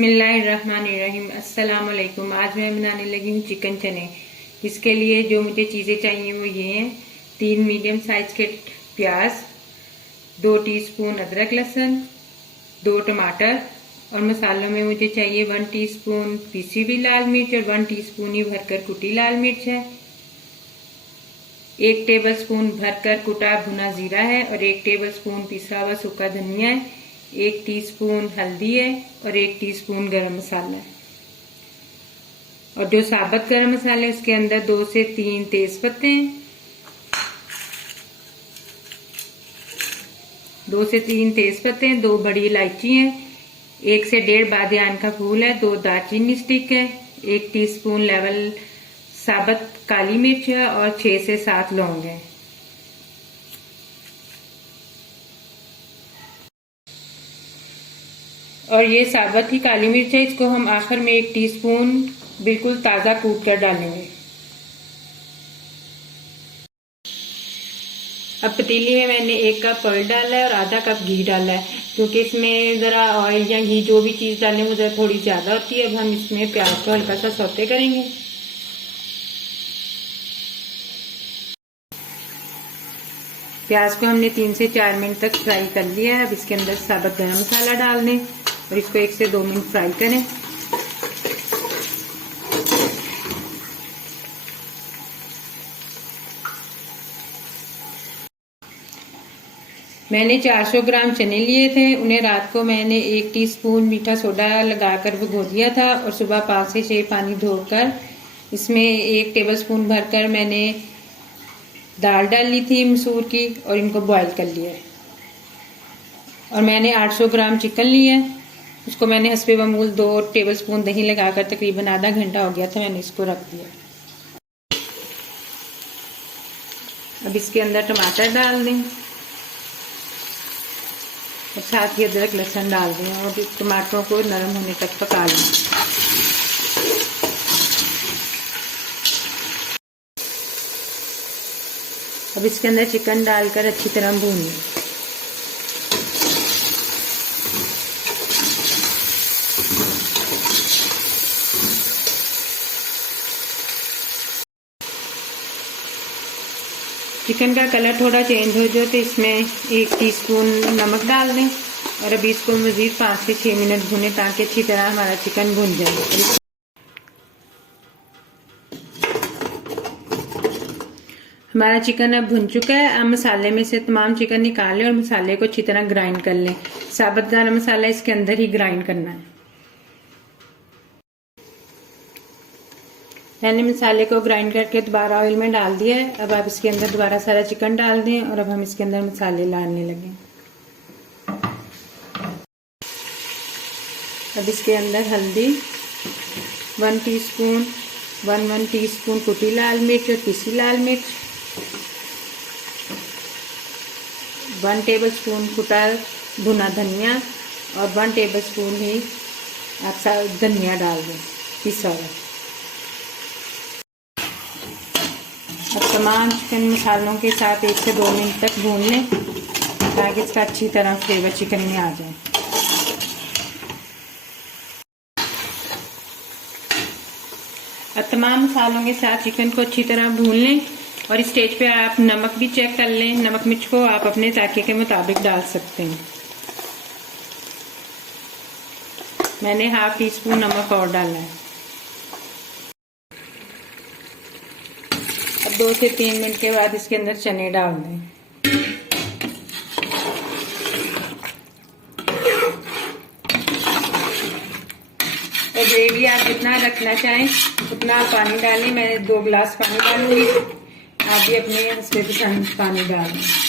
बिस्मिल्लाहिर्रहमानिर्रहीम। अस्सलाम वालेकुम। आज मैं बनाने लगी हूँ चिकन चने। इसके लिए जो मुझे चीज़ें चाहिए वो ये हैं: 3 मीडियम साइज के प्याज, 2 टीस्पून अदरक लहसुन, 2 टमाटर, और मसालों में मुझे चाहिए 1 टीस्पून पिसी हुई लाल मिर्च और 1 टीस्पून ही भरकर कुटी लाल मिर्च है, 1 टेबलस्पून भरकर कुटा भुना जीरा है और 1 टेबलस्पून पिसा हुआ सूखा धनिया है, 1 टीस्पून हल्दी है और 1 टीस्पून गरम मसाला है। और जो साबुत गरम मसाला है उसके अंदर 2 से 3 तेज पत्ते हैं, 2 से 3 तेज पत्ते हैं, 2 बड़ी इलायची हैं, 1 से 1.5 बादियान का फूल है, 2 दालचीनी स्टिक है, 1 टीस्पून लेवल साबुत काली मिर्च है और 6 से 7 लौंग है। और ये साबुत ही काली मिर्च है, इसको हम आखिर में 1 टीस्पून बिल्कुल ताज़ा कूट कर डालेंगे। अब पतीली में मैंने 1 कप ऑयल डाला है और आधा कप घी डाला है, क्योंकि इसमें ज़रा ऑयल या घी जो भी चीज़ डालें वो ज़रा थोड़ी ज़्यादा होती है। अब हम इसमें प्याज को हल्का सा सौते करेंगे। प्याज को हमने 3 से 4 मिनट तक फ्राई कर लिया है। अब इसके अंदर साबुत गरम मसाला डाल दें और इसको 1 से 2 मिनट फ्राई करें। मैंने 400 ग्राम चने लिए थे, उन्हें रात को मैंने 1 टीस्पून मीठा सोडा लगाकर भिगो दिया था और सुबह 5 से 6 पानी धोकर इसमें 1 टेबलस्पून भरकर मैंने दाल डाल ली थी मसूर की और इनको बॉईल कर लिया है। और मैंने 800 ग्राम चिकन लिया है, उसको मैंने हस्बे मामूल 2 टेबलस्पून दही लगाकर तकरीबन आधा घंटा हो गया था, मैंने इसको रख दिया। अब इसके अंदर टमाटर डाल दें और साथ ही अदरक लहसुन डाल दें और टमाटरों को नरम होने तक पका लें। अब इसके अंदर चिकन डालकर अच्छी तरह भून लें। चिकन का कलर थोड़ा चेंज हो जाए तो इसमें 1 टीस्पून नमक डाल दें और अभी इसको मज़ीद 5 से 6 मिनट भूनें ताकि अच्छी तरह हमारा चिकन भुन जाए। हमारा चिकन अब भुन चुका है। अब मसाले में से तमाम चिकन निकाल लें और मसाले को अच्छी तरह ग्राइंड कर लें। साबुत गरम मसाला इसके अंदर ही ग्राइंड करना है। मैंने मसाले को ग्राइंड करके दोबारा ऑयल में डाल दिया है। अब आप इसके अंदर दोबारा सारा चिकन डाल दें और अब हम इसके अंदर मसाले डालने लगे। अब इसके अंदर हल्दी 1 टीस्पून, 1 टीस्पून कुटी लाल मिर्च और पिसी लाल मिर्च, 1 टेबलस्पून कुटा भुना धनिया और 1 टेबलस्पून ही आप धनिया डाल दें पिसा हुआ। अब तमाम चिकन मसालों के साथ 1 से 2 मिनट तक भून लें ताकि इसका अच्छी तरह फ्लेवर चिकन में आ जाए। अब तमाम मसालों के साथ चिकन को अच्छी तरह भून लें और इस स्टेज पे आप नमक भी चेक कर लें। नमक मिर्च को आप अपने जायके के मुताबिक डाल सकते हैं। मैंने ½ टीस्पून नमक और डाला है। अब 2 से 3 मिनट के बाद इसके अंदर चने डाल दें। और ग्रेवी आप जितना रखना चाहें उतना पानी डालें। मैंने 2 गिलास पानी डालूंगी, आप भी अपने हिस्से पसंद पानी डाल दें।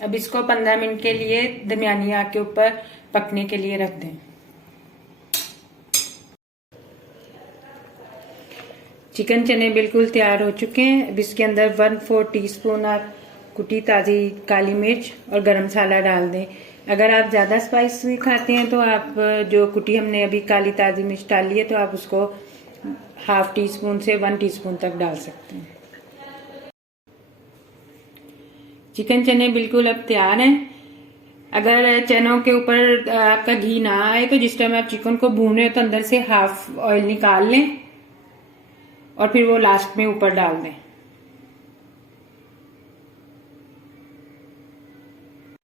अब इसको 15 मिनट के लिए दरमियानी आंच के ऊपर पकने के लिए रख दें। चिकन चने बिल्कुल तैयार हो चुके हैं। अब इसके अंदर 1/4 टीस्पून आप कुटी ताज़ी काली मिर्च और गरम मसाला डाल दें। अगर आप ज़्यादा स्पाइसी खाते हैं तो आप जो कुटी हमने अभी काली ताज़ी मिर्च डाली है तो आप उसको ½ टीस्पून से 1 टीस्पून तक डाल सकते हैं। चिकन चने बिल्कुल अब तैयार हैं। अगर चनों के ऊपर आपका घी ना आए तो जिस टाइम आप चिकन को भून रहे हो तो अंदर से हाफ ऑयल निकाल लें और फिर वो लास्ट में ऊपर डाल दें।